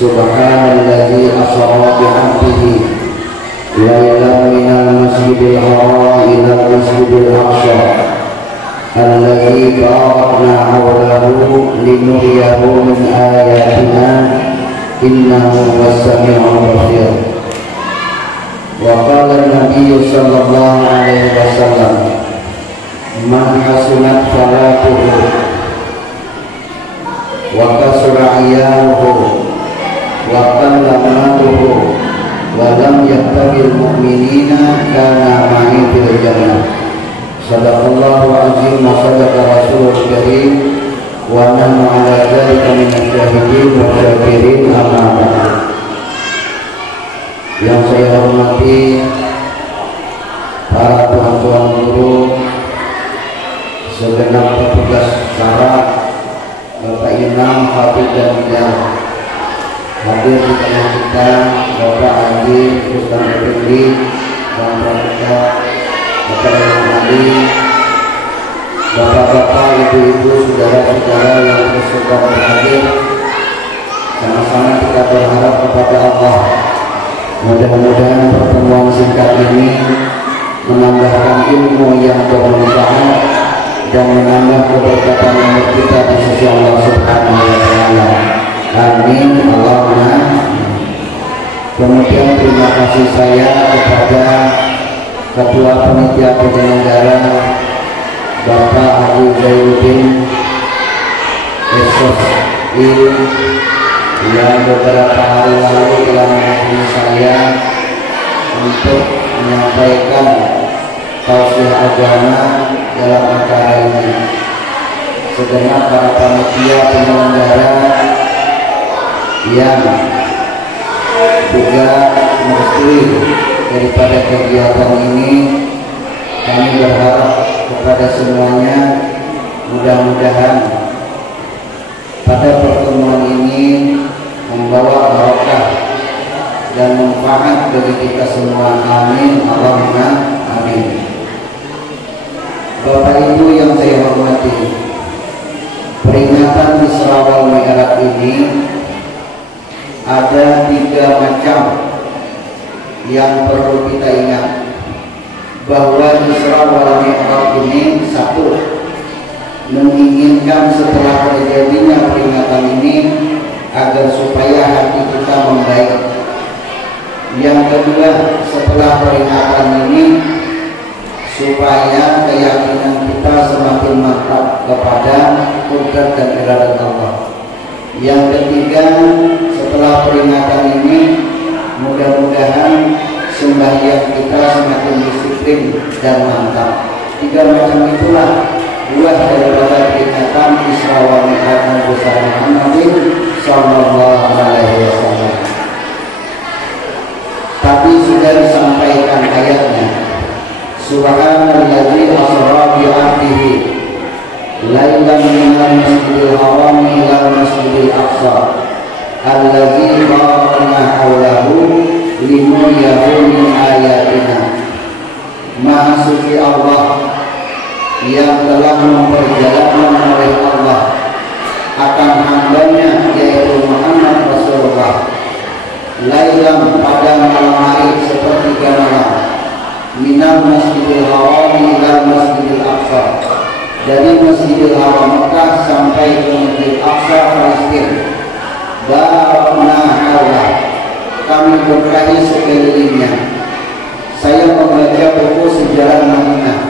Subhanalladzi asra bi'abdihi lailan minal masjidil haram ilal masjidil aqsa alladzi barakna hawlahu linuriyahu min ayatina innahu was-sami'ul basir. Wa qala an-nabiy sallallahu alaihi wasallam man hasunat salatuhu wa kasura iyaluhu wa kallamatuhu wa lam yattabil mu'minina kana ma'i fil jannah. Sadaqallahu azim wa sadaqa rasulul karim wa nahnu ala dzalika minasy syahidin wa syakirin amma ba'd. Yang saya hormati para tuan-tuan guru, segenap petugas syara, Bapak Imam, Khatib dan Bidang, hadir di tengah kita Bapak Haji Ustaz Effendi dan Pramuka, Bapak Imam Ali, Bapak-bapak, ibu-ibu, saudara-saudara yang bersedia hadir. Sama-sama kita berharap kepada Allah, mudah-mudahan pertemuan singkat ini menambahkan ilmu yang bermanfaat dan menambah keberkatan umur kita di sisi Allah Subhanahu wa taala. Amin Allahumma. Kemudian terima kasih saya kepada Ketua Panitia Penyelenggara Bapak Haji Zainuddin SSI yang beberapa hari lalu telah menghubungi saya untuk menyampaikan tausiah agama dalam acara ini. Segenap para panitia penyelenggara yang juga merestui daripada kegiatan ini, kami berharap kepada semuanya mudah-mudahan pada pertemuan ini membawa barokah dan manfaat bagi kita semua. Amin Allahumma amin. Bapak Ibu yang saya hormati, peringatan Isra wal Mi'raj ini ada 3 macam yang perlu kita ingat, bahwa Isra wal Mi'raj ini satu, menginginkan setelah terjadinya peringatan ini agar supaya hati kita membaik. Yang kedua, setelah peringatan ini supaya keyakinan kita semakin mantap kepada qudrat dan iradat Allah. Yang ketiga, setelah peringatan ini mudah-mudahan sembahyang kita semakin disiplin dan mantap. 3 macam itulah buah daripada peringatan Isra wal Mi'raj Nabi Muhammad sallallahu alaihi wasallam. Tapi sudah disampaikan ayatnya. Subhanalladzi asra bi 'abdihi lailan minal masjidil haram ilal masjidil aqsa alladzi barakna hawlahu linuriyahu min ayatina. Maha suci Allah yang telah memperjalankan oleh Allah akan hambanya yaitu Muhammad Rasulullah lailan pada malam hari sepertiga malam minal masjidil haram ila masjidil aqsa, dari masjidil haram Mekah sampai ke masjidil aqsa Palestina. Barakna hawlah, kami berkahi sekelilingnya. Saya membaca buku sejarah Madinah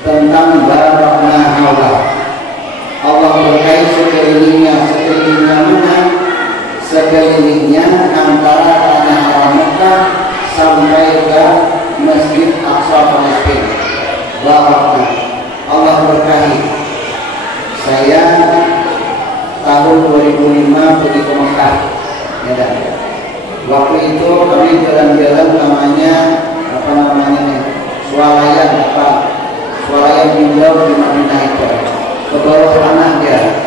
tentang barakna hawlah. Allah berkahi sekelilingnya. Sekelilingnya mana? Sekelilingnya antara tanah haram Mekah sampai ke Masjid Aqsa Palestina. Barakna, Allah berkahi. Saya tahun 2005 pergi ke Mekah, ya. Waktu itu kami jalan-jalan namanya swalayan Bindau di Madinah itu, ke bawah tanah dia.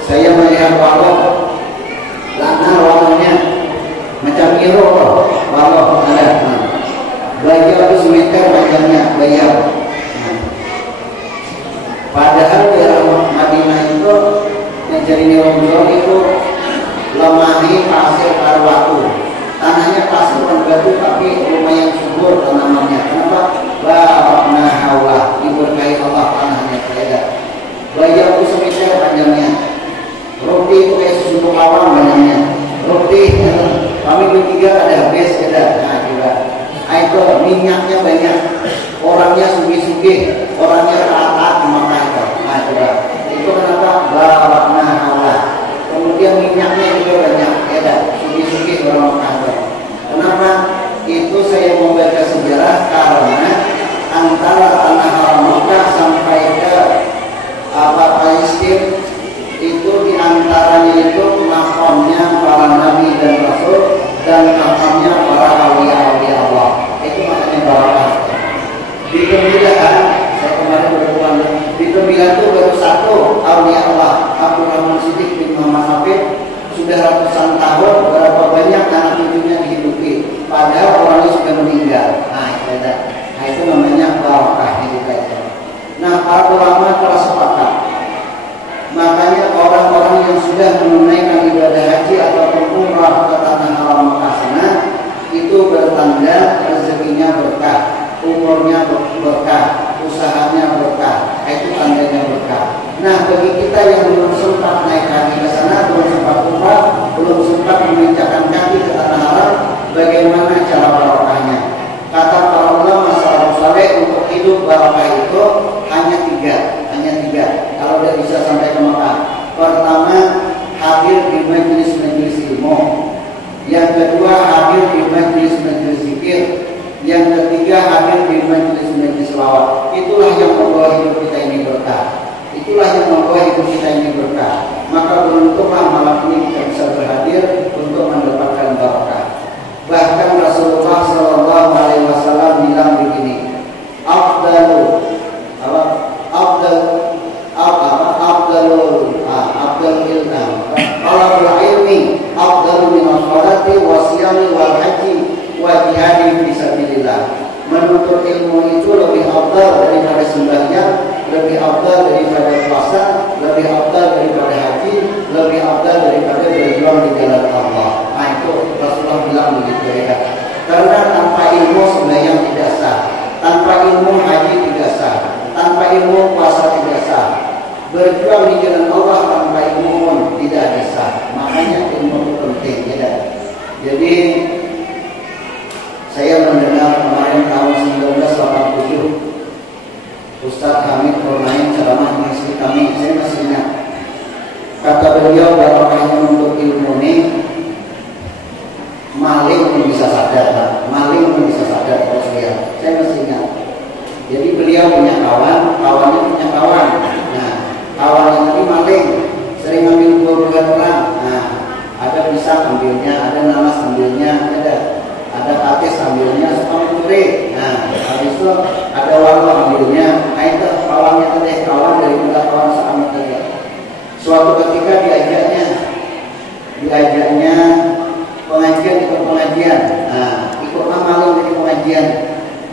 Saya melihat walok, warnanya macam biru, walok ada. Belajar itu semeter panjangnya, bayar. Padahal di Madinah itu yang jadi neurolog itu lemahi pasir karo watu. Tanahnya pasir dan batu tapi lumayan subur tanamannya. Kenapa? Barakna haula, diberkahi Allah tanahnya saya. Bayar semeter panjangnya. Roti itu kayak susu bawang banyaknya. Roti kami bertiga ada habis ada. Nah juga. Itu minyaknya banyak. Orangnya sugi-sugi, orangnya taat memakai itu. Nah juga. Itu kenapa? Barakna haula. Kemudian minyaknya juga banyak. Ada sugi-sugi orang Mekah. Kenapa? Itu saya membaca sejarah karena antara tanah haram Mekah sampai ke Palestina itu diantaranya itu makamnya para nabi dan rasul dan makamnya para awliya Allah. Itu makanya barakah. Di Kembilan, saya kemarin berhubungan di Kembilan itu baru satu awliya Allah, Abdul Rahman Siddiq bin Muhammad Hafid. Sudah ratusan tahun, berapa banyak anak cucunya dihidupi, padahal orangnya sudah meninggal. Nah itu namanya barakah kita itu. Nah para ulama telah sepakat. Makanya orang-orang yang sudah menunaikan ibadah haji ataupun umrah ke tanah haram Mekah sana itu bertanda rezekinya berkah, umurnya berkah, usahanya berkah, itu tandanya berkah. Nah bagi kita yang belum sempat naik haji ke sana, belum sempat umrah, belum sempat menginjakkan kaki ke tanah haram, bagaimana cara barakahnya? Kata para ulama salafus saleh untuk hidup barakah itu hanya tiga. Kalau udah bisa sampai ke Mekah, pertama hadir di majelis-majelis ilmu, yang kedua hadir di majelis-majelis zikir, yang ketiga hadir di majelis-majelis selawat. Itulah yang membawa hidup kita ini berkah. Maka beruntunglah malam ini kita bisa berhadir untuk mendapatkan barakah. Bahkan Rasulullah SAW bilang begini, Afdalul ilm, talabul ilmi afdalu min as-salati was-siyami wal haji wa jihadi fi sabilillah. Menuntut ilmu itu lebih afdal daripada sembahyang, lebih afdal daripada puasa, lebih afdal daripada haji, lebih afdal daripada berjuang di jalan Allah. Nah itu Rasulullah bilang begitu ya. Karena tanpa ilmu sembahyang tidak sah, tanpa ilmu haji tidak sah, tanpa ilmu puasa tidak sah. Berjuang di jalan Allah tanpa ilmu pun tidak ada sah. Makanya ilmu itu penting ya. Jadi saya mendengar kemarin tahun 1987 Ustaz Hamid Kurnain ceramah di masjid kami, saya masih ingat. Kata beliau barakahnya untuk ilmu ini maling pun bisa sadar, kalau saya masih ingat. Jadi beliau punya kawan, kawannya punya kawan. Nah, kawannya tadi maling, sering ambil buah-buahan orang. Nah, ada pisang ambilnya, ada nanas ambilnya, ada patis ambilnya, suka mencuri. Nah, habis itu ada warna ambilnya. Nah, itu kawannya tadi, kawan dari muda kawan sama tadi. Suatu ketika diajaknya pengajian. Nah, ikutlah maling dari pengajian.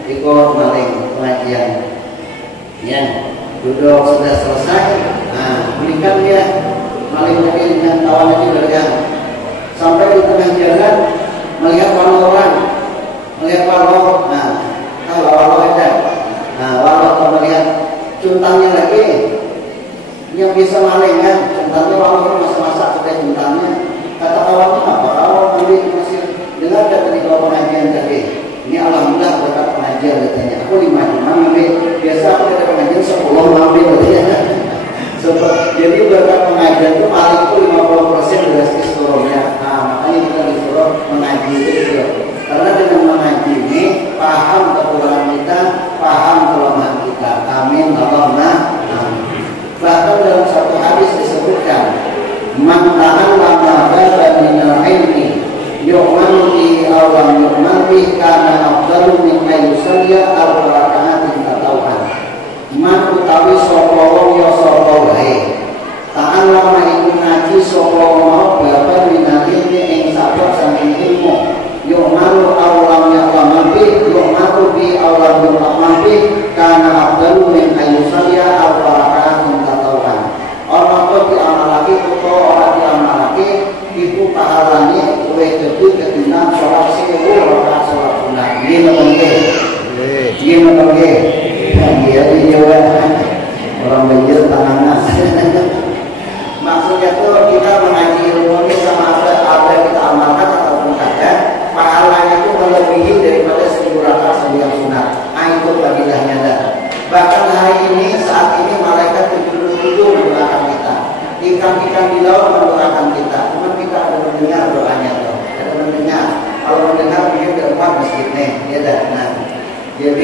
Ikut maling pengajian. Ya, duduk sudah selesai. Nah, berikan dia maling tadi dengan kawan lagi berjalan. Sampai di tengah jalan melihat warna. Nah, kalau ada. Nah, kalau melihat cuntangnya lagi, yang bisa maling kan, cuntangnya warna masa-masa sudah cuntangnya. Kata kawannya apa? Kalau ambil masih dengar tadi kalau pengajian tadi. Ini alhamdulillah berkat pengajian katanya. Aku 5 ambil. Biasa aku ada pengajian 10 ambil katanya. Jadi berkat pengajian itu paling itu 50% drastis turunnya. Nah, makanya kita disuruh mengaji itu. Karena dengan mengaji ini paham kekurangan kita, paham kelemahan kita. Amin Allahumma amin. Bahkan dalam satu hadis disebutkan, man ta'allama baban minal ilmi yu'manu bi aw lam yu'man bi kana afdalu min ayyusalliya aw raka'atin tatawwan. Man utawi sapa wong ya sapa wae ta'allama iku ngaji sapa wong baban minal ilmi ing sabab saking ilmu yu'manu aw lam yu'man bi yu'manu bi aw lam yu'man bi kana afdalu min ayyusalliya aw raka'atin tatawwan. Orang itu diamalaki atau orang diamalaki itu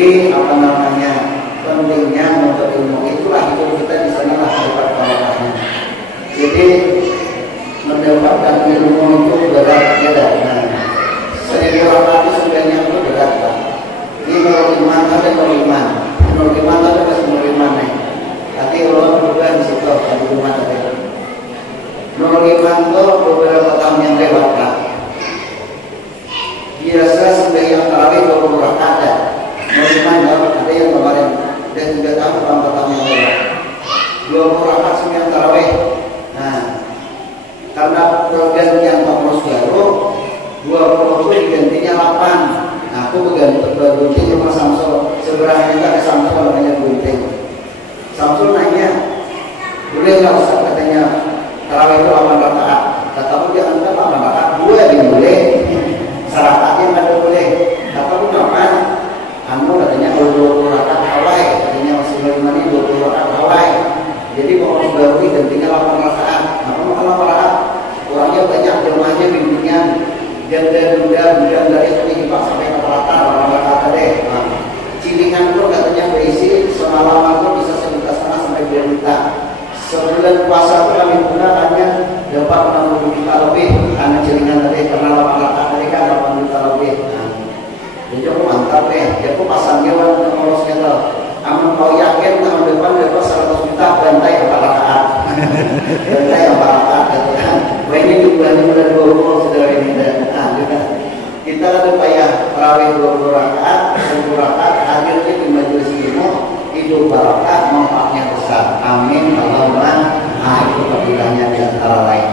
Jadi apa namanya, pentingnya untuk ilmu, itulah hidup kita di sanalah dapat barokahnya. Jadi mendapatkan ilmu itu berat ya dan 1000 rakaat itu sebenarnya itu berat lah. Ini kalau iman ada kalau iman, menurut iman ada pas menurut iman nih. Nanti kalau berubah di situ ada iman ada. Menurut iman itu beberapa tahun yang lewat lah. Biasa sembahyang tarawih 20 rakaat ada. Menurut iman ada yang kemarin dan 3 tahun 4 tahun yang lewat 20 rakaat sembahyang tarawih. Nah, karena pergantian pengurus baru 20 itu digantinya 8. Nah, aku bergunting sama Samsul. Seberang kita ke Samsul namanya gunting. Samsul nanya, boleh nggak Ustaz, katanya tarawih itu 8 rakaat. Kataku jangan 8 rakaat, 2 yang boleh. Syaratnya nggak ada boleh. Kataku kapan? Anu katanya kalau 20 rakaat hawai, katanya masih bagaimana 20 rakaat hawai. Jadi pengurus baru ini gantinya 8 rakaat. Nah, kalau 8 rakaat, orangnya banyak, jemaahnya bimbingan. Budak dari Tanihipak sampai ke rata rata deh. Nah, cilingan pun katanya berisi semalaman pun bisa 1,5 juta sampai 2 juta. Sebulan puasa pun kami gunakannya dapat 60 juta lebih karena cilingan tadi, karena 8 rakaat tadi kan 8 juta lebih. Nah, jadi aku mantap deh. Dia aku pasangnya untuk ngurusnya tuh. Amun kau yakin tahun depan dapat 100 juta bantai 4 rakaat. Bantai 4 rakaat gitu kan. Wah ini jumlahnya udah 20 saudara ini dan kita ada payah tarawih 20 rakaat, 10 rakaat hadirnya di majelis ilmu, hidup barokah, manfaatnya besar. Amin Allahumma. Itu fadilahnya di antara lain.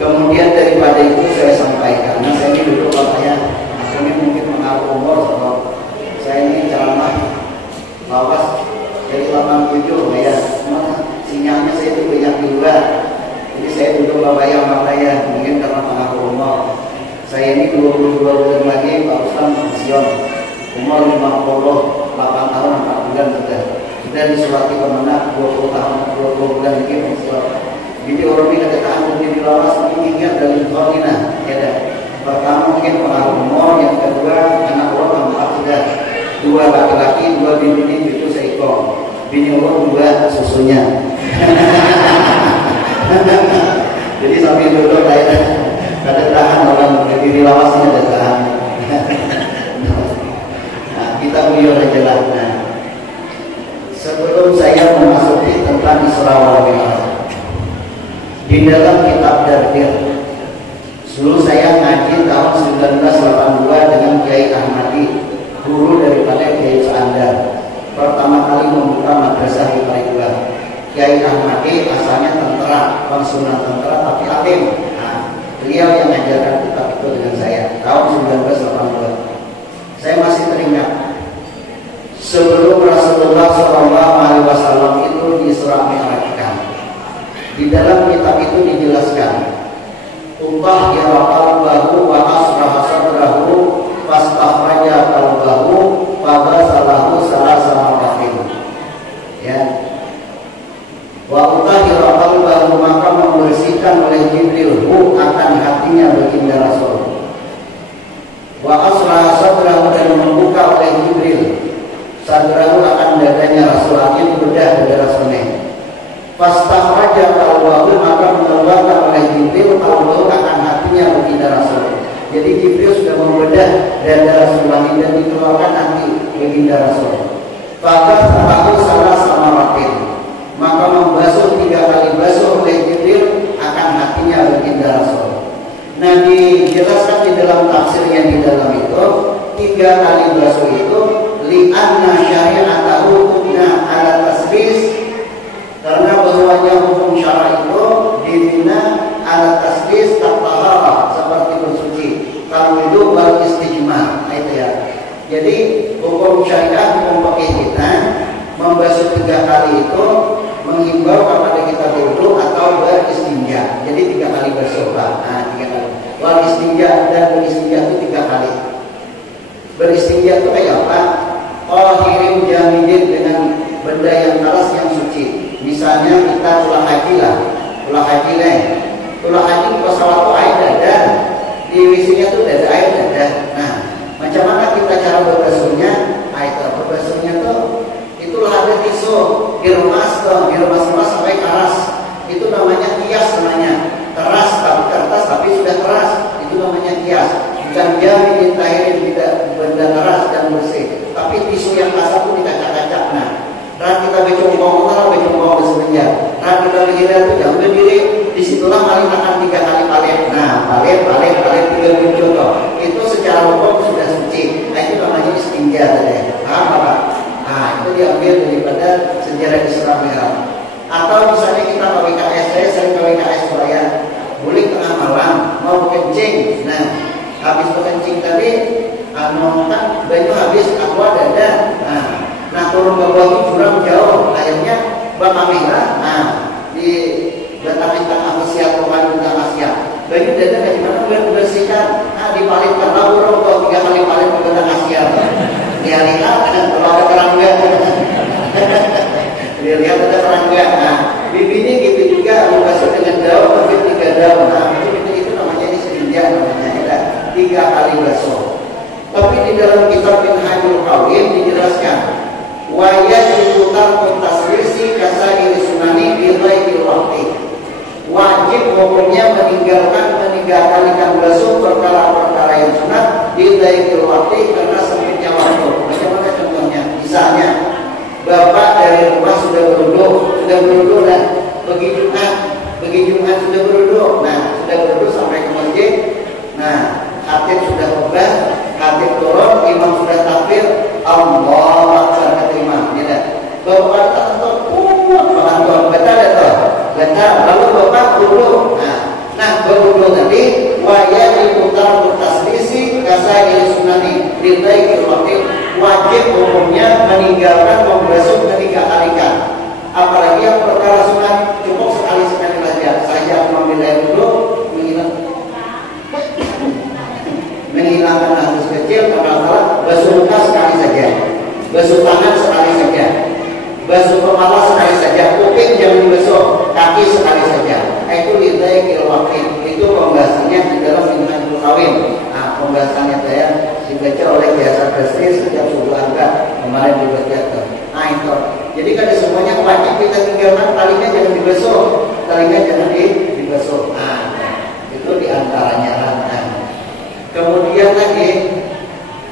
Kemudian daripada itu saya sampaikan, nah saya ini dulu katanya, ini mungkin mengaruh umur sebab saya ini ceramah lawas dari 87 ya, sinyalnya saya itu banyak di luar. Jadi saya duduk bayang matanya mungkin karena pengaruh umur. Saya ini 22 bulan lagi Pak Ustaz pensiun, umur 58 tahun 4 bulan sudah disulati kemenang 20 tahun 20 bulan lagi pensiun. Jadi orang ini katakan mungkin di lawas mengingat dari Khawinah ya dah. Pertama mungkin pengaruh umur, yang kedua anak orang 4 sudah 2 laki-laki 2 bini itu seekor, bini orang 2 susunya. Jadi sambil duduk ada tahan orang berdiri lawasnya ada tahan. Nah, kita beliau aja lah. Nah, sebelum saya memasuki tentang Isra wal Mi'raj, di dalam kitab Dardir, dulu saya ngaji tahun 1982 dengan Kiai Ahmadi, guru daripada Kiai Sa'andar. Pertama kali membuka madrasah di Parigua. Kiai Ahmadi asalnya tentara, konsumen tentara tapi alim. Nah, beliau yang mengajarkan kitab itu dengan saya tahun 1982. Saya masih teringat sebelum Rasulullah SAW itu Isra Mi'rajkan. Di dalam kitab itu dijelaskan, Ubah qalbahu wa asraha sadrahu fastakhraja qalbahu wa basalahu salasa marratin. Ya. Wa utahira qalbahu, maka membersihkan oleh Jibril akan hatinya baginda Rasul. Wa asraha sadrahu, dan membuka oleh Jibril sadrahu akan dadanya Rasul, artinya bedah dada Rasulnya. Fastakhraja qalbahu, maka mengeluarkan oleh Jibril qalbahu akan hatinya baginda Rasul. Jadi Jibril sudah membedah dada Rasulullah dan dikeluarkan hati baginda Rasul. Fastakhraja salah sama ratin, maka membasuh 3 kali basuh oleh Jibril akan hatinya baginda Rasul. Nah, dijelaskan di dalam tafsirnya di dalam itu 3 kali basuh itu li'anna syari'atahu tubna ala tasbis, karena bahwanya hukum syara itu dibina ala tasbis tatahara, seperti bersuci, kalau itu wal istijmar. Nah, itu ya. Jadi hukum syariat, hukum fikih kita membasuh 3 kali itu menghimbau kepada kita berwudu atau beristinja. Jadi 3 kali basuh. Nah, 3 kali. Wal istinja, dan beristinja itu 3 kali. Beristinja itu kayak apa? Tahirin jamidin, dengan benda yang keras yang suci. Misalnya kita ulah haji lah, ulah haji pesawat itu air dada, di WC-nya itu dada air dada. Nah, macam mana kita cara berbasuhnya? hias. Jangan dimintain tidak benda keras dan bersih, tapi tisu yang kasar itu dikacak-kacak. Nah, kita becongkong, kalau becongkong sebenarnya. Kita berdiri itu jangan berdiri. Disitulah paling akan 3 kali palet. Nah, palet 3 contoh. Itu secara hukum sudah suci. Nah, itu namanya istinja tadi. Apa? Nah, itu diambil daripada sejarah Islam ya. Atau misalnya kita ke WKS, saya sering ke WKS Surabaya. Boleh tengah malam mau kencing. Nah, habis kencing tadi, kan baju habis aqua dada. Nah turun ke bawah itu jurang jauh. Akhirnya Bapak Mira, di Batam Tengah Asia, Tuhan Tengah Asia. Baju dada bagaimana biar bersihkan? Dipalitkan lalu atau 3 kali palit ke Tengah Asia. Dia lihat kalau ada kerangga. Dia lihat ada kerangga. Nah, bibinya gitu juga basuh dengan daun, tapi 3 daun. Nah, itu namanya istinja namanya. 3 kali basuh. Tapi di dalam kitab Minhajul Qaulin dijelaskan wa yajibutar tasrisi kasairi sunani bi ghairi waqti. Wajib hukumnya meninggalkan ikan basuh perkara-perkara yang sunat di ghairi waqti karena sempitnya waktu. Bagaimana contohnya? Misalnya bapak dari rumah sudah beruduk dan pergi Jumat sudah beruduk. Nah, sudah beruduk sampai ke masjid. Nah, khatib sudah khutbah, khatib turun, imam sudah takbir, Allahu Akbar kata imam. Ya dah. Bapak tak tahu, betul atau? Betul. Lalu bapak berwudu. Nah, berwudu tadi wajib putar tasdisi kasai sunani lillahi waqti. Wajib hukumnya meninggalkan membasuh 3 kalikan. Apalagi yang perkara sunat cukup sekali saja. Saya mengambil air dulu, menghilangkan nafas kecil, kalau basuh muka sekali saja, basuh tangan sekali saja, basuh kepala sekali saja, kuping jangan dibasuh, kaki sekali saja. Itu lidai waktu itu pembahasannya di dalam Minhajul Qaulin. Nah, pembahasannya saya dibaca oleh Biasa Prestis sejak subuh angka kemarin dibaca. Nah itu. Jadi kada semuanya wajib kita tinggalkan, talinya jangan dibasuh, dibasuh. Nah, itu diantaranya. Kemudian lagi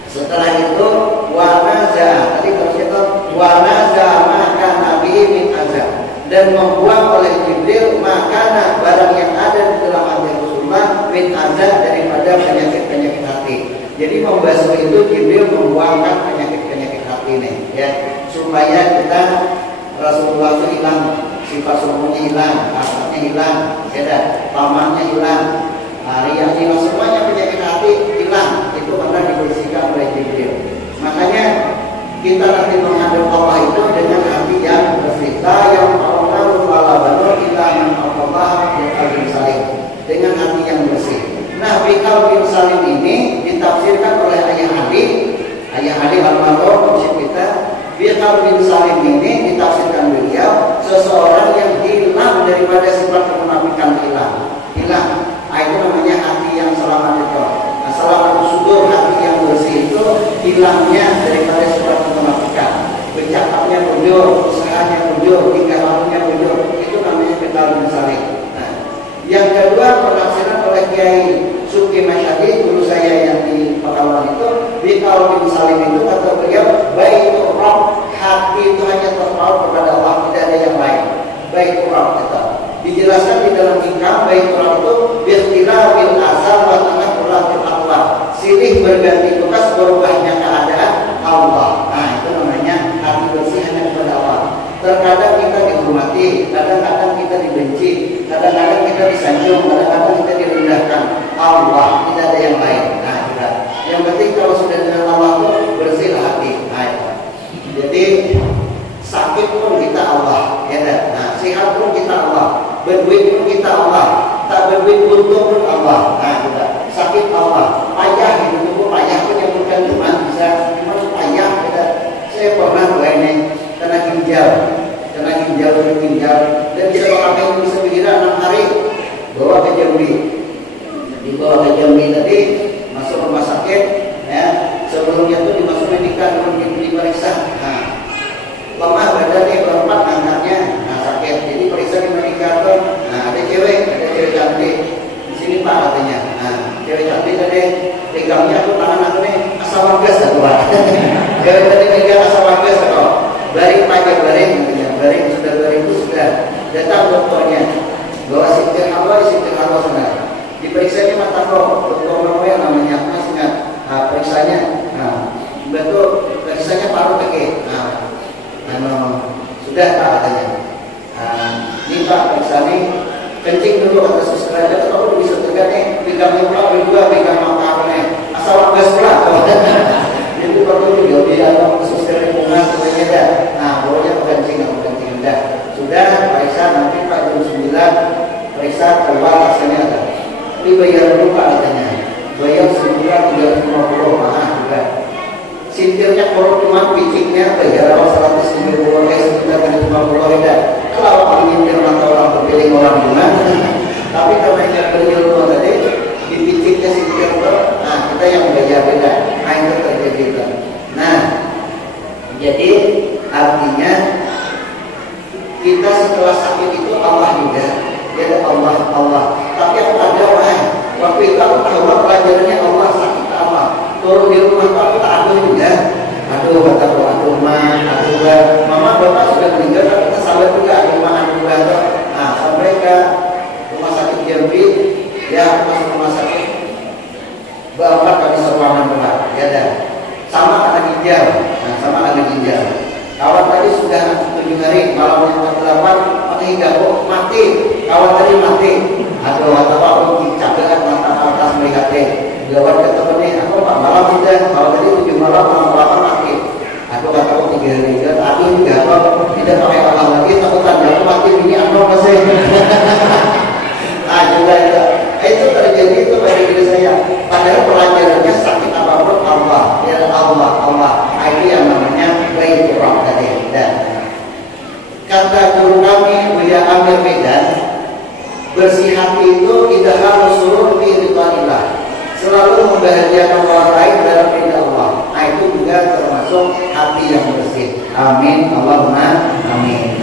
setelah itu wanaza, tadi kalau kita wanaza maka nabi min azab, dan membuang oleh Jibril makanan barang yang ada di dalam hati Rasulullah min azab daripada penyakit hati. Jadi membasuh itu Jibril membuangkan penyakit hati ini, ya, supaya kita Rasulullah itu hilang, sifat sombongnya hilang, hasratnya hilang, ya, pamannya hilang. Yang hilang semuanya penyakit hati hilang, itu karena dibersihkan oleh Jibril. Makanya kita nanti menghadap Allah itu dengan hati yang bersih. Yang Allah walabanur kita mengallah bin salim, dengan hati yang bersih. Nah, bikal bin salim ini ditafsirkan oleh Ayah Ali almarhum kita. Bikal bin salim ini ditafsirkan beliau seseorang yang hilang daripada sifat kemunafikan hilang. Itu namanya hati yang selamat itu. Nah, selamat sudur, hati yang bersih itu hilangnya daripada sifat kemunafikan. Bercakapnya jujur, usahanya jujur, tingkah lakunya jujur. Itu namanya bikal bin salim. Nah, yang kedua penafsiran oleh Kiai Subki Masyadi, guru saya yang di Pekalongan itu, bikal bin salim itu kata beliau, baitur rabb, hati itu hanya terpaut kepada Allah, tidak ada yang lain. Baitur rabb itu dijelaskan di dalam hikam baitur rabb itu bikhtilafil asal wa tanaqulatil aqwal, silih berganti tugas berubahnya keadaan Allah. Nah, itu namanya hati bersih hanya kepada Allah. Terkadang kita dihormati, kadang-kadang kita dibenci, kadang-kadang kita disanjung, kadang-kadang kita direndahkan. Allah, tidak ada yang lain. Nah, juga. Yang penting kalau sudah dengan Allah itu bersihlah hati. Nah, jadi sakit pun kita Allah, ya dah. Nah, sehat pun kita Allah, berduit pun kita Allah, tak berduit untung pun Allah. Nah, juga sakit Allah, payah hidup pun payah pun yang bukan cuma bisa payah. Kita, saya pernah ini kena ginjal dan tidak pakai bisa berkira 6 hari bawa ke Jambi. Dibawa ke Jambi tadi masuk rumah sakit, ya. Sebelumnya tuh dimasuk medical, diperiksa. Nah, lemah badannya berempat angkatnya, nah sakit. Jadi periksa di medical tuh. Nah, ada cewek cantik. Di sini Pak katanya. Nah, cewek cantik Tadi pegangnya aku tangan aku nih asal wargas aku Pak. Jangan tadi pegang asal wargas kok. Baring pakai baring, baring itu sudah datang dokternya. Bawa sintir hawa sana. Diperiksanya mata kok, dokter yang namanya Mas ingat. Periksanya, betul periksanya paru pakai. Sudah Pak katanya. Ini Pak periksa nih kencing dulu kata suster aja. Kalau bisa tegak nih, pegang muka berdua, pegang mata nih. Asal wargas pula. Itu perlu juga dia atau suster lingkungan semuanya dah. Pokoknya kencing dah. Sudah periksa nanti Pak jam 9 periksa keluar hasilnya ada. Ini bayar dulu Pak katanya. Bayar sebulan 350 mahal juga. Sintirnya kalau cuma piciknya bayar 150 sekitar 350 tidak. Kalau Pak ngintir mata orang terpilih orang gimana? Tapi karena yang berilmu tadi dipiciknya sintir kita yang bayar beda. Itu terjadi itu. Jadi artinya kita setelah sakit itu Allah juga. Ya Allah. Tapi aku ada orang. Waktu itu aku tahu pelajarannya Allah sakit Allah. Turun di rumah aku tak ada juga. Aduh kataku mama bapak sudah meninggal tapi kita sabar juga sampai ke rumah sakit Jambi. Ya masuk rumah sakit. Bapak kami seruangan Pak. Ya dah. Sama anak ginjal. Kawan tadi sudah 7 hari, malam yang ke-8 meninggal, mati. Kawan tadi mati. Aduh, atau cabean mata atas melihatnya. Jawab ke temennya, aku Pak malam sudah. Kalau tadi 7 malam 8 mati. Aduh, kataku 3 hari. Aduh, juga kok tidak pakai Allah lagi. Takutan aku mati ini aku masih. Juga itu terjadi itu pada diri saya. Padahal pelajarannya sakit apapun Allah. Ya Allah. Itu yang namanya baik roh tadi. Dan kata guru kami Buya Amir Medan, bersih hati itu tidak harus surur fi ridwanillah, selalu membahagiakan orang lain dalam ridha Allah. Itu juga termasuk hati yang bersih. Amin Allahumma amin.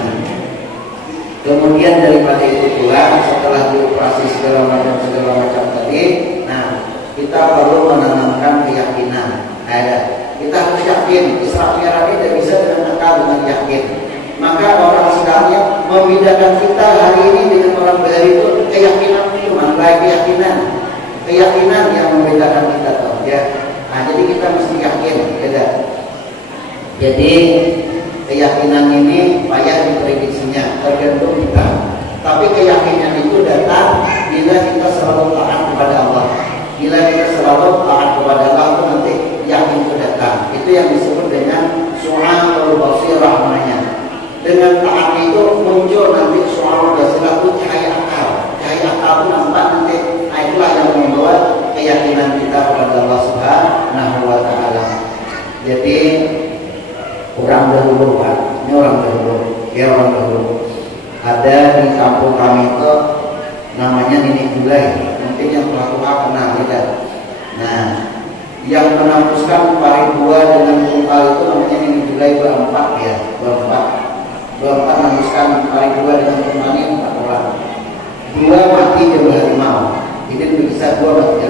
Kemudian daripada itu pula setelah dioperasi segala macam tadi, kita perlu menanamkan keyakinan. Kita harus yakin Isra Mi'raj tidak bisa dengan akal, dengan yakin. Maka orang sekarang yang membedakan kita hari ini dengan orang bahari itu keyakinan, cuma keyakinan yang membedakan kita toh ya. Jadi kita mesti yakin, beda. Jadi keyakinan ini payah diprediksinya, tergantung kita. Tapi keyakinan itu datang bila kita selalu taat kepada Allah. Bila kita selalu taat kepada Allah itu nanti yakin itu datang. Itu yang disebut dengan su'aul basirah namanya. Dengan taat itu muncul nanti su'aul basirah itu cahaya akal. Cahaya akal itu nampak nanti. Itulah yang membuat keyakinan kita kepada Allah Subhanahu wa Ta'ala. Jadi orang dahulu Pak, ini orang dahulu. Ada di kampung kami itu namanya Nenek Gulai. Mungkin yang tua kenal kita. Yang menghapuskan paling 2 dengan tunggal itu namanya Nenek Gulai berempat ya, berempat menghapuskan paling 2 dengan tunggalnya 4 orang. 2 mati dia harimau. Jadi bisa 2 mati.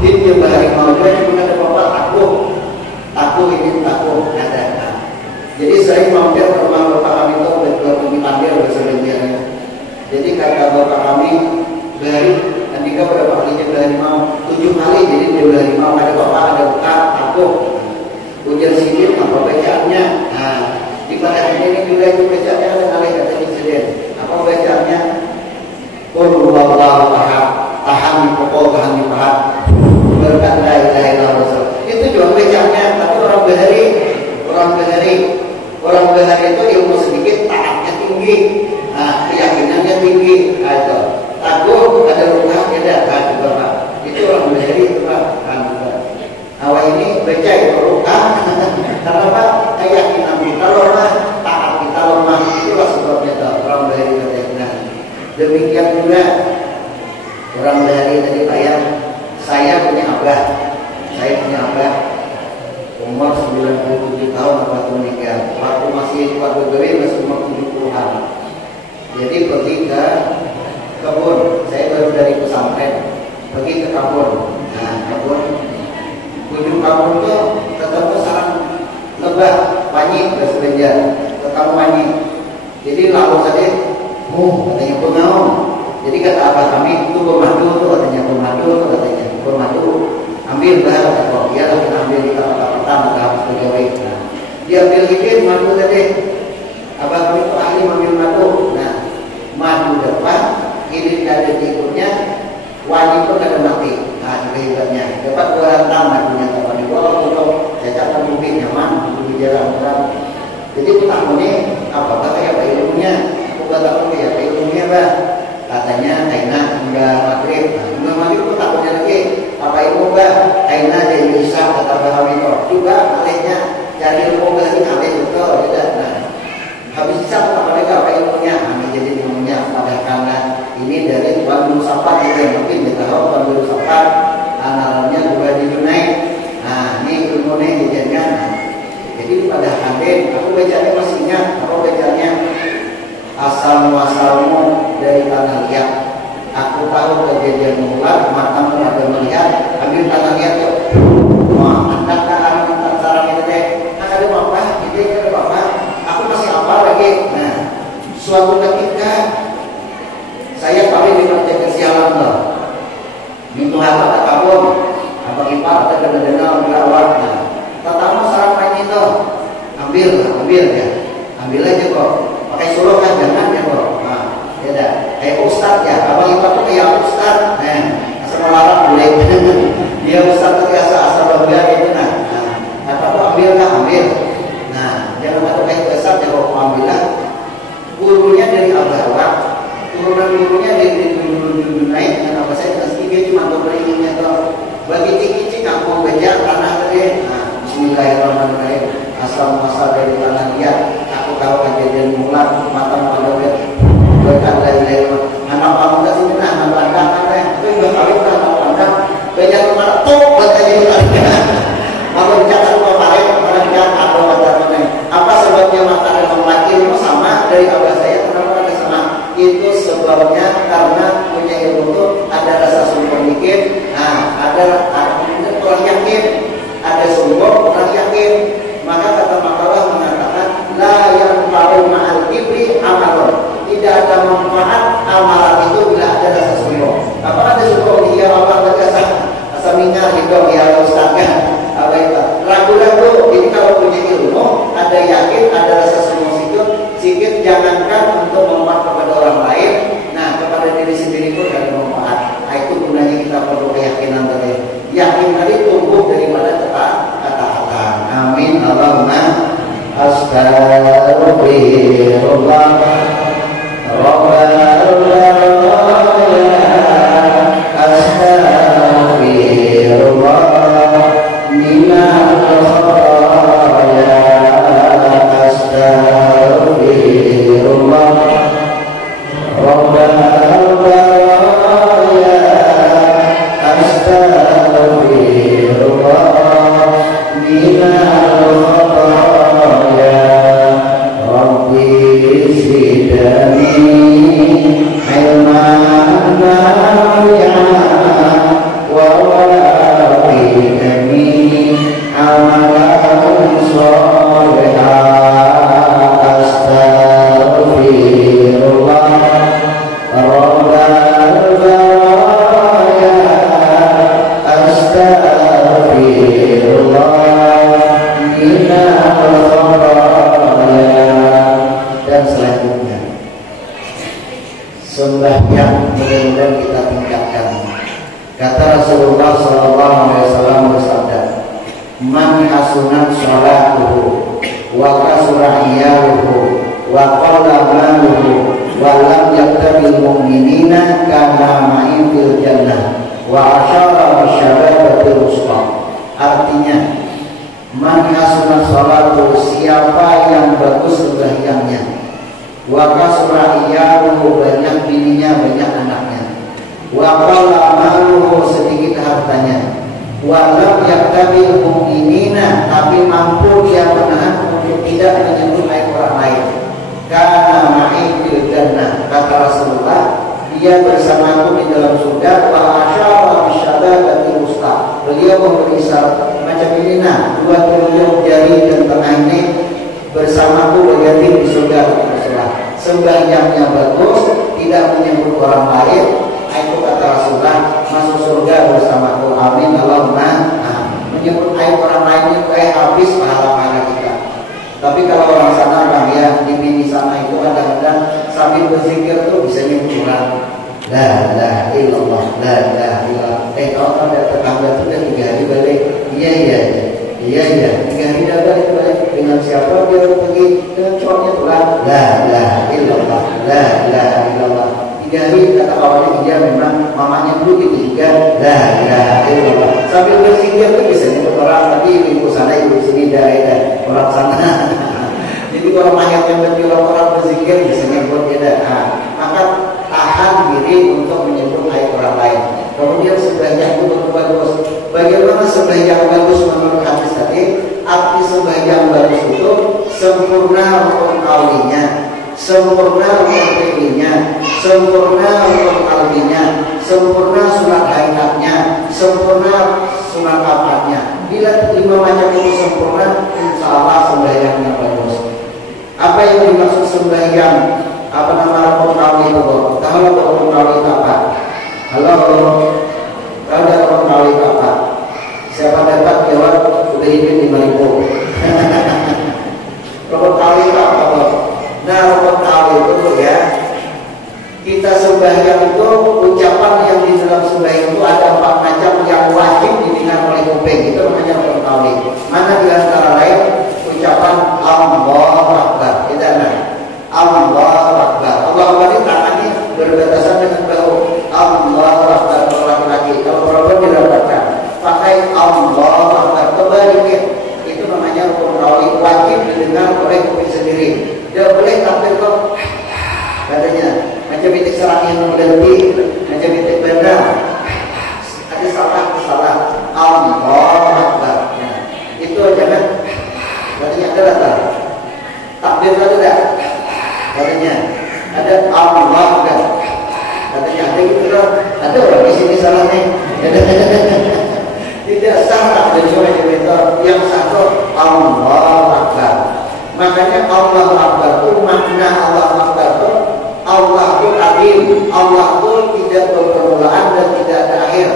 Jadi dia harimau juga cuma ada bapak takut ada. Jadi saya mampir ke rumah bapak kami itu dipanggil sebenarnya. Jadi kata bapak kami dari Andika berapa kalinya harimau 7 kali. Jadi dia harimau ada bapak ada buka takut. Ujian sini apa bacaannya? Di pada ini juga itu bacaannya ada kali kata insiden. Apa bacaannya? Qul huwallahu ahad. Tahan di pokok, tahan di pahat. Berkat la ilaha illallah. Itu juga bacaannya. Tapi orang behari itu ilmu sedikit, taatnya tinggi, keyakinannya tinggi. Takut ada rumah ada juga. Itu orang behari itu Pak. Awal ini baca itu rumah. Kenapa? Keyakinan kita lemah, taat kita lemah. Itulah sebabnya orang behari keyakinan. Demikian juga orang behari tadi Pak ya. Saya punya abah. Umur 97 tahun waktu menikah. Waktu masih kuat berbeda masih umur 70-an. Jadi pergi ke kebun. Saya baru dari pesantren. pergi ke kebun. Nah, kebun, ujung kebun itu ketemu sarang lebah, wangi, bersebenjar, ketemu wangi. Jadi lalu saja, katanya pengau. Jadi kata abah kami itu bermadu tuh, katanya bermadu tuh, katanya bermadu. Ambil bah, kata kok, iya kita ambil di kapal pertama, harus pegawai. Nah, dia ambil dikit madu tadi. Abah kami itu ahli mengambil madu. Nah, madu depan, ini ada ikutnya, wangi pun ada mati. Nah, itu hebatnya. Dapat 2 rantang madunya kapan itu, kalau cacapan bubik nyaman, bubik jarang kurang. Jadi utamanya apa? Katanya apa ilmunya? Aku katakan kayak apa ilmunya, bah? Katanya Aina enggak maghrib. Enggak maghrib itu takutnya lagi. Apa ilmu, bah? Aina jadi bisa kata bahwa itu. Juga alihnya cari ilmu lagi alih betul, tidak. Nah, habis bisa kata mereka apa ilmunya? Nah, jadi ilmunya pada karena ini dari Tuan Guru Sapat yang mungkin kita tahu Tuan Guru Sapat analognya juga di Junai. Nah, ini ilmunya dijadikan. Nah, jadi pada hadir, aku bacanya masih ingat. Aku bacanya asal muasalmu dari tanah liat. Aku tahu kejadian mula, matamu ada melihat. Ambil tanah liat tuh. Wah, hendak anak minta cara kita deh. Nah, ada bapak, ini ada bapak. Aku masih apa lagi? Nah, suatu ketika saya paling dipercaya kesialan tuh. Mintu apa tak kabur? Apa ipar atau dana-dana berawat? Nah, pertama sarapan itu ambil ya, ambil aja kok. Pakai suruh kan jangan ya kok. Nah, ya dah. Kayak ustad ya, abang ipar tuh kayak ustad. Nah, asal melarang boleh. Dia ustad tuh biasa asal bagian itu nah. Apa tuh ambil. Nah, jangan ada kayak ustad ya kok ambil lah. Gurunya dari awal, turunan gurunya dari dulu naik dengan apa saya pasti dia cuma beringin tuh. Bagi cik-cik kampung beja tanah tadi. Nah, bismillahirrahmanirrahim. Asal muasal dari tanah liat. Aku tahu kejadian mula mata pada berkata dari anak pamuda sini nah anak pandang ada itu yang kawin kan anak pandang banyak kemana tuh bertanya itu kalau bicara kemarin orang atau macam apa sebabnya mata memang laki ilmu sama dari abah saya kenapa ada sama itu sebabnya karena punya ilmu itu ada rasa sungguh dikit. Nah, ada orang yakin, ada sungguh orang yakin. Maka kata makalah mengatakan la yang tahu ma'al kibri amalon. Tidak ada manfaat amalan itu bila ada rasa sungguh. Apa ada sungguh dia Allah berkata asal minyak hidup ya Ustaz kan. Apa itu? Ragu-ragu. Jadi kalau punya ilmu, ada yakin, ada rasa sungguh sikit jangankan untuk memanfaat kepada orang lain. Nah, kepada diri sendiri pun ada manfaat. Nah, itu gunanya kita perlu keyakinan tadi. Yakin tadi tumbuh daripada kata-kata. Amin. Allahumma astagfirullah. Rabbana astagfirullah minal khataaya astagfirullah Rabbana astagfirullah minal khataaya rabbi zidni ilman nafi'an wa waffiqni amalan sholihan astagfirullah rabbal baraya astagfirullah minal khataaya. Dan selanjutnya sembahyang mudah-mudahan kita tingkatkan. Kata Rasulullah SAW bersabda, man hasunat sholatuhu wa kasura iyaluhu wa qalla maluhu wa lam yaktabil mu'minina kana ma'in fil jannah wa asyara bisyarabatil wusta. Artinya man hasunat sholatuhu, siapa yang bagus sembahyangnya, wa kasura iyaluhu, banyak bininya, banyak anaknya, wa qalla maluhu, sedikit hartanya, wa lam yaktabil mu'minina, tapi mampu dia menahan untuk tidak menyentuh aib orang lain, kana ma'i fil jannah, kata Rasulullah, dia bersamaku di dalam surga, wa asyara beliau memberi isyarat macam ini, nah, 2 telunjuk jari dan tengah ini bersamaku berganti di surga. Sembahyangnya bagus, tidak menyebut orang lain, itu kata Rasulullah, masuk surga bersamaku. Amin Allahumma amin. Menyebut aib orang lain itu habis pahala-pahala kita. Tapi kalau orang sana bang ya, di mini sana itu kadang-kadang sambil berzikir tuh bisa nyebut orang. La ilaha illallah, la ilaha illallah. Kalau ada tetangga tuh udah 3 hari balik. Iya, 3 hari dah balik. Dengan siapa dia pergi? Dengan cowoknya pulang. La ilaha illallah, la ilaha illallah. 3 hari kata kawannya dia memang mamanya dulu ketiga. La ilaha illallah. Sambil berzikir tuh bisa nyebut orang. Tapi ibu sana, ibu sini dah orang sana. Jadi kalau mayat yang orang berzikir bisa nyebut dia. Maka tahan diri untuk menyebut aib orang lain. Kemudian sembahyang itu bagus. Bagaimana sembahyang bagus menurut hadis tadi? Arti sembahyang bagus itu sempurna rukun kaulinya, sempurna rukun fi'linya, sempurna rukun qalbinya, sempurna surat haikatnya, sempurna surat afatnya. Bila 5 macam itu sempurna, insya Allah sembahyangnya bagus. Apa yang dimaksud sembahyang? Apa nama rukun kauli itu? Tahu rukun kauli itu apa? Halo, tahu ada rukun kauli itu apa? Siapa dapat jawab sudah hidup 5.000. Rukun kauli itu apa? Nah, rukun kauli itu ya, kita sembahyang itu ucapan yang di dalam sembahyang itu ada 4 macam yang wajib didengar oleh kuping. Itu namanya rukun kauli. Mana di antara lain ucapan Allahu Akbar. Tidak ada. Allahu Akbar. Allahu Akbar ini tangannya berbatasan dengan bahu. Allahu Akbar kalau laki-laki. Kalau perempuan dirapatkan. Pakai Allahu Akbar. Kebalikan. Itu namanya rukun kauli, wajib didengar oleh kuping sendiri. Dia boleh tampil kok. Katanya macam titik serang yang lebih, macam titik benar. Ada salah. Allahu Akbar. Nah, itu jangan. Katanya ada rata. Takbir ada. Katanya ada Allah kan. Katanya ada gitu loh. Ada orang di sini salahnya. Tidak sah ada cuma yang satu Allah Akbar. Makanya Allah Akbar itu makna Allah Akbar itu Allah itu adil, Allah itu tidak berpermulaan dan tidak ada akhir.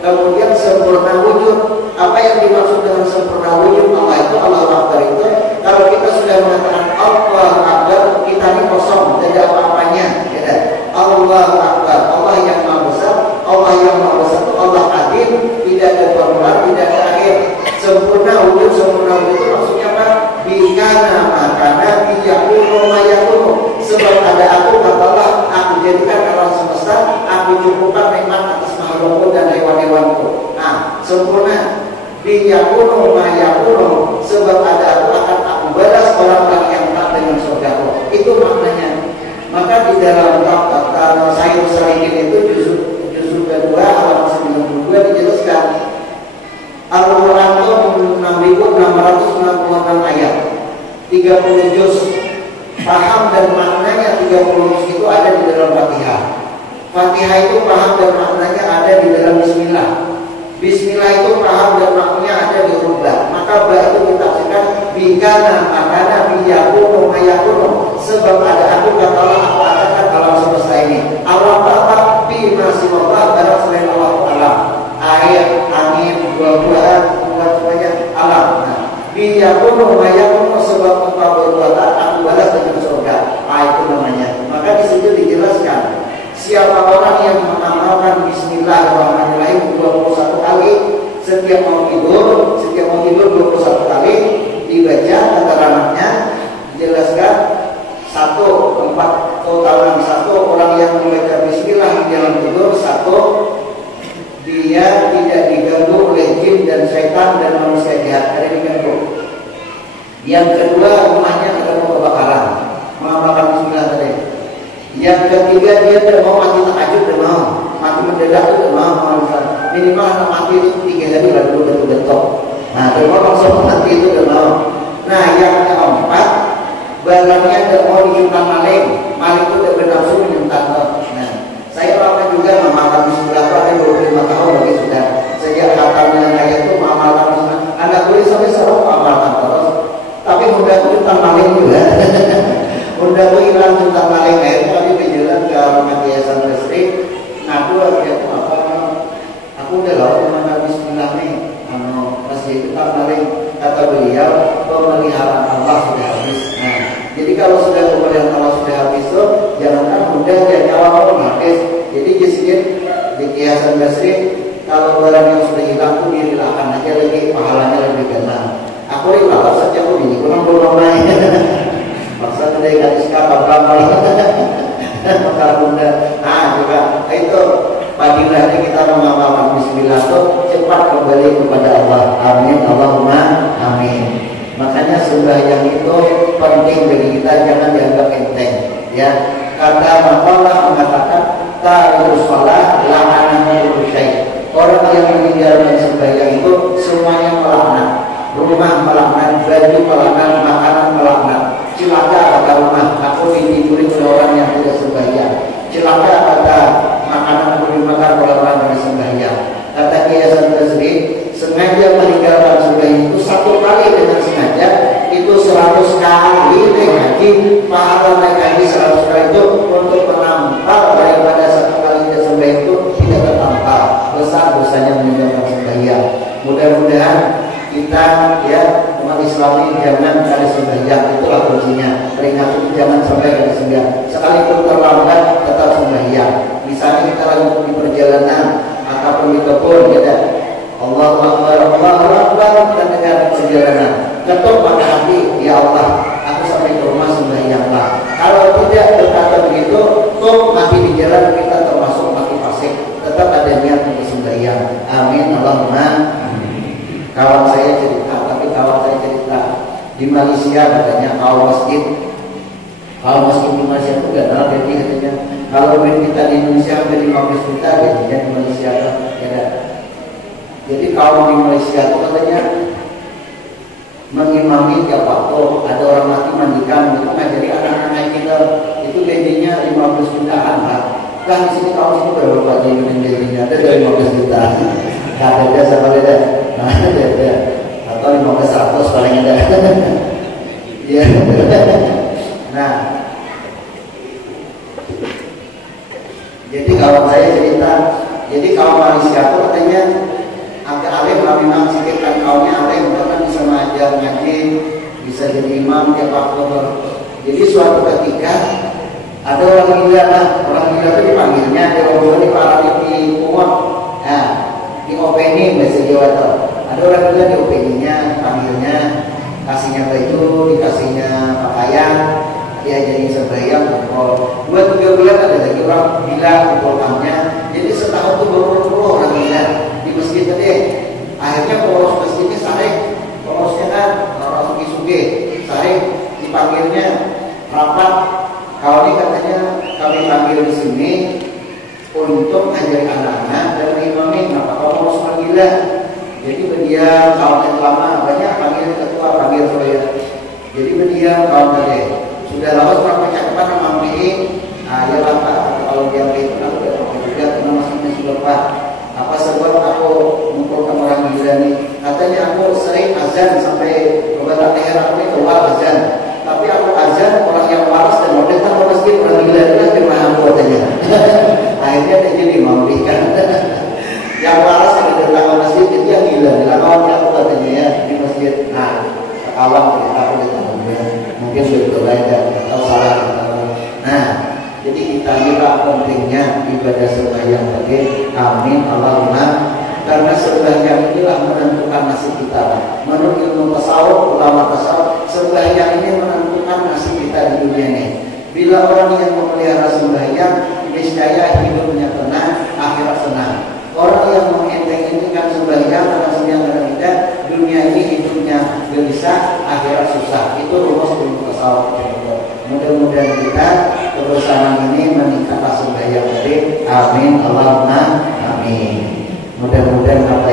Kemudian sempurna wujud. Apa yang dimaksud dengan sempurna wujud Allah itu, Allah Akbar itu, kalau kita sudah mengatakan Allah Akbar, kita ini kosong, tidak ada apa-apanya. Ya, Allah Akbar, Allah yang maha besar. Allah yang maha besar itu Allah adil, tidak ada permulaan, tidak ada akhir. Sempurna wujud itu maksudnya apa? Bikana makana biyakunu mayakunu. Sebab ada aku, kata Allah, aku jadikan alam semesta, aku cukupkan nikmat atas makhlukku dan hewan-hewanku. Nah, sempurna. Biyakunu mayakunu. Sebab ada aku, akan aku balas orang-orang yang tak dengan surgaku. Itu maknanya. Maka di dalam sayur salikin itu juzuk kedua halaman 92 dijelaskan. Al-Quran itu 6.666 ayat, 30 juz. Paham dan maknanya 30 juz itu ada di dalam Fatihah. Fatihah itu paham dan maknanya ada di dalam Bismillah. Bismillah itu paham dan maknanya ada di huruf ba. Maka ba itu ditafsirkan bikana makana biyakunu mayakunu. Sebab ada aku, kata Allah, aku adakan alam semesta ini. Alam apa? Bima siwallah, barang selain Allah alam. Air, angin, buah-buahan, semuanya alam. Nah, biyakunu mayakunu, sebab engkau berbuatan aku balas dengan surga. Itu namanya. Maka di situ dijelaskan, siapa orang yang mengamalkan Bismillahirrahmanirrahim 21 kali setiap mau tidur 21 kali dibaca keterangannya, dijelaskan 1 totalan 1 orang yang membaca Bismillah di dalam tidur, 1 dia tidak diganggu oleh jin dan setan dan manusia jahat, ada diganggu. Yang kedua, rumahnya ketemu kebakaran, mengamalkan Bismillah tadi. Yang ketiga, dia tidak mau mati tahajud, tidak mau mati mendadak, tidak mau minimal anak mati itu 3 hari lalu betul-betul. Nah, terima langsung mati itu tidak mau. Nah, yang keempat, barangnya tidak mau dihimpang maling itu tidak bernafsu menyentak. Nah, saya lama juga memakan Bismillah ada 25 tahun lagi sudah sejak khatam dengan ayat Aku udah lama mengenal bismillah nih. Masjid itu kan paling kata beliau pemeliharaan Allah sudah habis. Nah, jadi kalau sudah pemeliharaan Allah sudah habis tuh jangankan mudah ya nyawa pun habis. Jadi di Kiai Hasan Basri kalau barang yang sudah hilang tuh direlakan aja lagi pahalanya lebih gana. Aku rela saja aku ini kurang main. Maksudnya dari gadis kapal maka bunda. Nah juga itu padilahnya kita mengamalkan bismillah tuh cepat kembali kepada Allah. Amin Allahumma amin. Makanya sembahyang itu penting bagi kita, jangan dianggap enteng ya. Kata makalah mengatakan ta'arus shalah la'anahu syai'. Orang yang meninggalkan sembahyang itu semuanya melaknat. Rumah melaknat, baju melaknat, makanan melaknat. Celaka kata rumah, aku ditiduri oleh orang yang tidak sembahyang. Celaka kata makanan aku dimakan oleh orang yang sembahyang. Kata Kiai Hasan Basri, sengaja meninggalkan sembahyang itu satu kali dengan sengaja itu 100 kali naik haji. Pahala naik haji 100 kali itu untuk menampal daripada satu kali tidak sembahyang itu tidak tertampal. Besar dosanya meninggalkan sembahyang. Mudah-mudahan kita ya umat Islam ini jangan kali sembahyang, itulah kuncinya. Peringatan itu jangan sampai kali sembahyang. Sekalipun terlambat tetap sembahyang. Misalnya kita lagi di perjalanan ataupun di kebun, kita Allahu Akbar, Allahu Akbar, kita dengar perjalanan. Ketuk pada hati, ya Allah, aku sampai ke rumah sembahyanglah. Kalau tidak berkata begitu, tuh mati di jalan kita termasuk mati fasik. Tetap ada niat untuk sembahyang. Amin Allahumma. Kawan saya cerita di Malaysia katanya kalau masjid di Malaysia itu gak ada gaji katanya. Kalau duit kita di Indonesia hampir 15 juta gajinya di Malaysia ya. Jadi kalau di Malaysia itu katanya mengimami tiap waktu, ada orang mati mandikan, itu ngajari anak-anak kita itu gajinya 15 jutaan lah. Kan di sini kalau sini berapa gaji gajinya ada dari 15 juta. Ada siapa ada? Ada. Atau 1500 paling ada. Iya. Nah, jadi kalau saya cerita, jadi kalau Malaysia itu katanya agak alim lah, memang sedikit kan kaumnya alim, bahkan bisa mengajar ngaji, bisa jadi imam tiap waktu. Jadi suatu ketika ada orang gila itu dipanggilnya, dia orang dipanggil di Kumot, nah di opening bahasa Jawa tuh. Ada orang gila di openingnya, panggilnya, kasihnya baju, dikasihnya pakaian, dia jadi sembahyang. 2-3 bulan ada lagi orang gila kumpulkannya. Jadi setahun tuh baru orang gila di masjid tadi. Akhirnya pengurus masjidnya saring, pengurusnya kan orang sugi-sugi, saring dipanggilnya rapat. Kalau ini katanya kami panggil di sini untuk ngajari anak-anak dan imami, kenapa kamu harus panggilan? Jadi berdiam kawan lama, banyak panggil ketua, panggil saya. Jadi berdiam kawan tadi. Sudah lama setelah percakapan sama ini, ya Pak, kalau dia itu aku udah pakai juga, karena masih sudah Pak. Apa sebab aku mengumpulkan orang gila nih? Katanya aku sering azan sampai beberapa leher aku ini keluar azan. Tapi aku azan orang yang waras dan mau datang ke masjid orang gila jelas di mana aku katanya. Akhirnya dia jadi memberikan. Yang waras yang datang ke masjid itu yang gila. Dilakukan aku katanya ya di masjid. Nah, kawan kita aku datang mungkin betul aja atau salah. Nah, jadi kita kira pentingnya ibadah sembahyang tadi. Amin Allahumma. Karena sembahyang inilah menentukan nasib kita. Menurut ilmu tasawuf, ulama tasawuf, sembahyang ini menentukan nasib kita di dunia ini. Bila orang yang memelihara sembahyang, niscaya hidupnya tenang, akhirat senang. Orang yang mengenteng-entengkan sembahyang karena sembahyang karena kita, dunia ini hidupnya gelisah, akhirat susah. Itu rumus ilmu tasawuf. Mudah-mudahan kita kebersamaan ini meningkatkan sembahyang tadi. Amin Allahumma amin. Mudah-mudahan apa